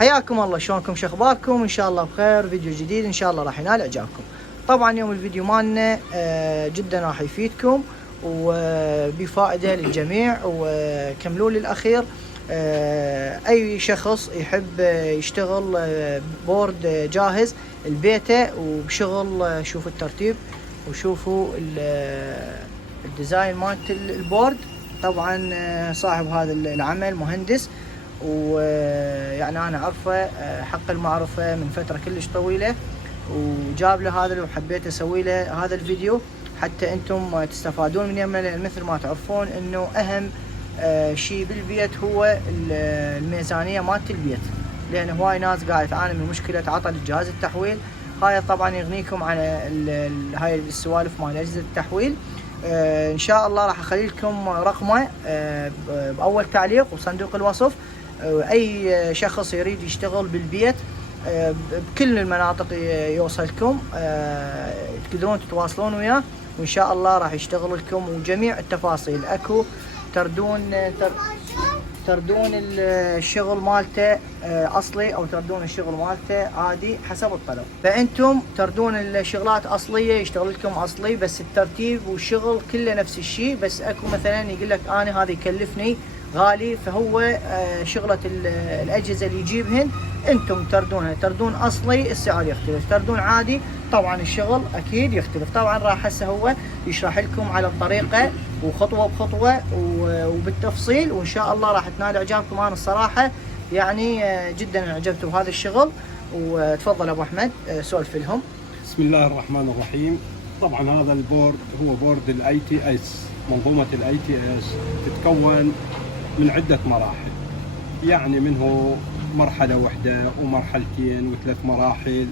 حياكم الله، شلونكم؟ شو اخباركم؟ ان شاء الله بخير. فيديو جديد ان شاء الله راح ينال اعجابكم. طبعا اليوم الفيديو مالنا جدا راح يفيدكم وبفائده للجميع، وكملوا لي الاخير. اي شخص يحب يشتغل بورد جاهز لبيته وبشغل، شوفوا الترتيب وشوفوا الديزاين مالت البورد. طبعا صاحب هذا العمل مهندس، ويعني انا اعرفه حق المعرفه من فتره كلش طويله، وجاب له هذا وحبيت اسوي له هذا الفيديو حتى انتم تستفادون من يمه، لان مثل ما تعرفون انه اهم شيء بالبيت هو الميزانيه مالت البيت، لان هواي ناس قاعده تعاني من مشكله عطل جهاز التحويل. هاي طبعا يغنيكم عن هاي السوالف مال اجهزه التحويل. ان شاء الله راح اخلي لكم رقمه باول تعليق وصندوق الوصف. اي شخص يريد يشتغل بالبيت بكل المناطق يوصلكم، تقدرون تتواصلون وياه، وان شاء الله راح يشتغل لكم وجميع التفاصيل. اكو تردون الشغل مالته اصلي او تردون الشغل مالته عادي حسب الطلب، فانتم تردون الشغلات اصليه يشتغل لكم اصلي، بس الترتيب والشغل كله نفس الشيء. بس اكو مثلا يقول لك انا هذا يكلفني غالي، فهو شغله الاجهزه اللي يجيبهن انتم تردون اصلي السعر يختلف، تردون عادي طبعا الشغل اكيد يختلف. طبعا راح هسه هو يشرح لكم على الطريقه وخطوه بخطوه وبالتفصيل، وان شاء الله راح تنال اعجابكم. انا الصراحه يعني جدا انعجبت بهذا الشغل. وتفضل ابو احمد سولف لهم. بسم الله الرحمن الرحيم. طبعا هذا البورد هو بورد الاي تي اس. منظومه الاي تي اس تتكون من عده مراحل، يعني منه مرحله واحده ومرحلتين وثلاث مراحل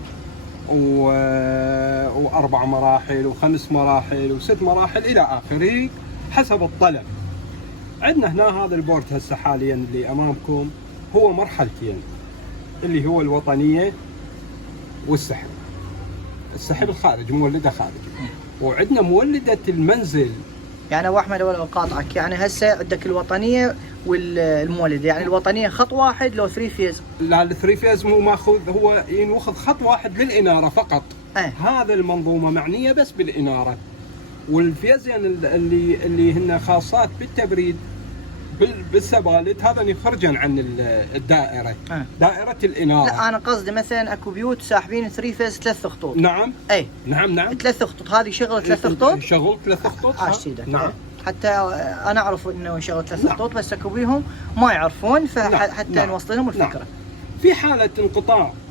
واربع مراحل وخمس مراحل وست مراحل الى اخره حسب الطلب. عندنا هنا هذا البورد هسه حاليا اللي امامكم هو مرحلتين، اللي هو الوطنيه والسحب. السحب الخارجي، مولده خارجي، وعندنا مولده المنزل. يعني ابو احمد ولا اقاطعك، يعني هسه عندك الوطنيه والمولده، يعني الوطنيه خط واحد لو 3 فيز؟ لا، ال 3 فيز مو ماخذ، هو ينوخذ خط واحد للاناره فقط. هذا المنظومه معنيه بس بالاناره، والفيزين اللي هن خاصات بالتبريد بالسبالت هذا يخرجن عن الدائره. دائره الاناره. لا انا قصدي مثلا اكو بيوت ساحبين 3 فيز 3 خطوط. نعم. اي نعم 3 خطوط، هذه شغله 3 خطوط. شغل 3 خطوط. نعم. حتى انا اعرف انه شغله 3 خطوط، بس اكو بيهم ما يعرفون، فحتى نوصل لهم الفكره. في حاله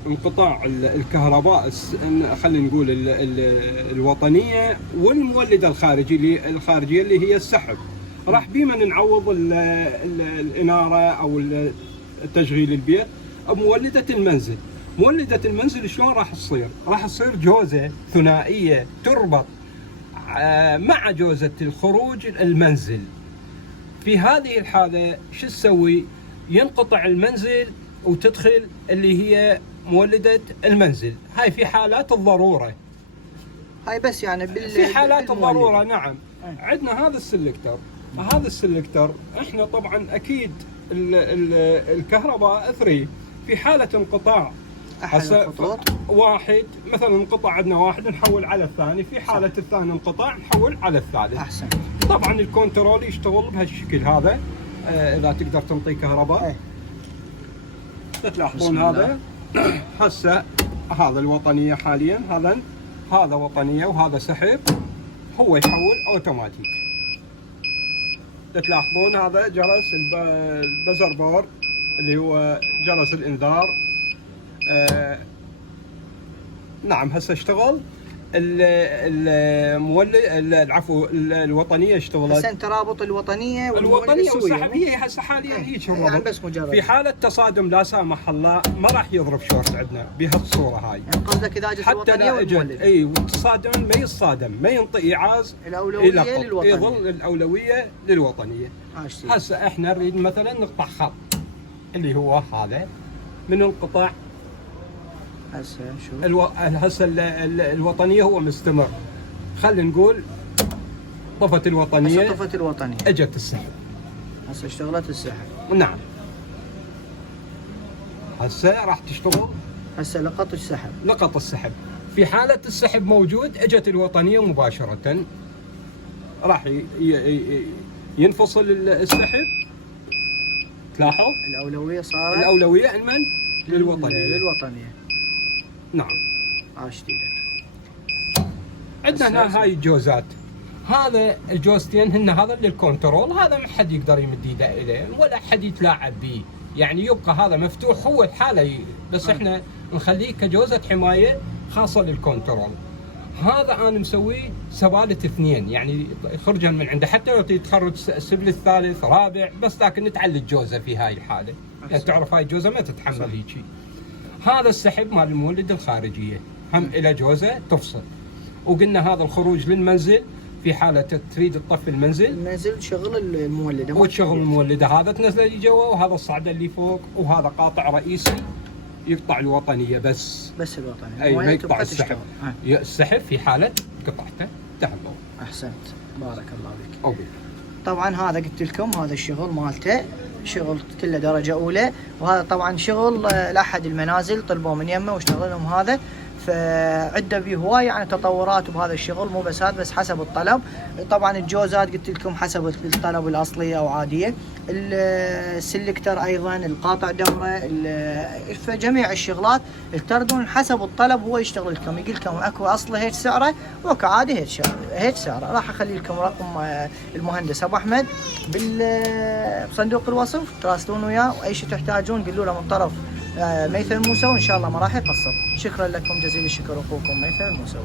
انقطاع الكهرباء، خلينا نقول الوطنيه والمولده الخارجيه اللي هي السحب، راح بيما نعوض الاناره او تشغيل البيت بمولده المنزل. مولده المنزل شلون راح تصير؟ راح تصير جوزه ثنائيه تربط مع جوزه الخروج المنزل. في هذه الحاله شو تسوي؟ ينقطع المنزل وتدخل اللي هي مولده المنزل. هاي في حالات الضروره، هاي بس يعني في حالات الضروره. نعم. عندنا هذا السلكتر. هذا السلكتر احنا طبعا اكيد الكهرباء 3 في حاله انقطاع واحد، مثلا انقطع عندنا واحد نحول على الثاني، في حاله الثاني انقطاع نحول على الثالث. احسن. طبعا الكنترول يشتغل بهالشكل هذا. اذا تقدر تنطي كهرباء. تلاحظون هذا هسه هذا الوطنيه حاليا، هذا وطنيه وهذا سحب، هو يحول اوتوماتيك. تلاحظون هذا جرس البزر بورد اللي هو جرس الانذار. نعم هسه اشتغل. الوطنيه اشتغلت. هسه انت رابط الوطنيه والسحب هي هسه حاليا هيك يعني بس مجرد. في حاله تصادم لا سامح الله ما راح يضرب شورت عندنا بهالصوره هاي. يعني قصدك اذا اجت الوطنيه والمولد اي والتصادم ما يصطدم، ما ينطي ايعاز، الاولويه للوطنيه، يظل الاولويه للوطنيه. هسه احنا نريد مثلا نقطع خط اللي هو هذا من انقطاع. هسه شوف هسه الوطنيه هو مستمر. خلينا نقول طفت الوطنيه. طفت الوطنيه، اجت السحب. هسه اشتغلت السحب. نعم. هسه راح تشتغل هسه لقط السحب. لقط السحب. في حالة السحب موجود اجت الوطنية مباشرة، راح ينفصل السحب. تلاحظ الأولوية صارت الأولوية لمن؟ للوطنية. نعم. عاش ايدك. عندنا هنا هاي الجوزات، هذا الجوزتين هن هذا للكنترول، هذا ما حد يقدر يمد ايده اليه ولا حد يتلاعب به، يعني يبقى هذا مفتوح هو الحاله بس احنا نخليه كجوزة حمايه خاصه للكنترول. هذا انا مسويه سبالة 2، يعني يخرجن من عنده حتى لو تخرج السبل الثالث رابع، بس لكن نتعلق جوزة في هاي الحاله، يعني تعرف هاي الجوزة ما تتحمل هيجي. هذا السحب مال المولد الخارجيه هم الى جوزة تفصل. وقلنا هذا الخروج للمنزل في حاله تريد تطفي المنزل شغل المولده وتشغل المولده، هذا تنزله لي جوا وهذا الصعده اللي فوق، وهذا قاطع رئيسي يقطع الوطنيه بس الوطنيه، اي ما يقطع السحب. السحب في حاله قطعته تهبط. احسنت، بارك الله بك. أوكي. طبعا هذا قلت لكم هذا الشغل مالته شغل كله درجه اولى، وهذا طبعا شغل لاحد المنازل طلبوا من يمه واشتغل لهم هذا، فعده به هواي يعني تطورات بهذا الشغل، مو بس هذا بس حسب الطلب. طبعا الجوزات قلت لكم حسب الطلب الاصليه او عاديه، السلكتر ايضا، القاطع دوره، فجميع الشغلات تردون حسب الطلب هو يشتغل لكم، يقول لكم اكو اصله هيك سعره واكو عادي هيك سعره. راح اخلي لكم رقم المهندس ابو احمد بصندوق الوصف، تراسلون وياه، واي شيء تحتاجون قولوا له من طرف ميثل الموسوي، ان شاء الله ما راح يقصر. شكرا لكم جزيل الشكر اخوكم ميثل الموسوي.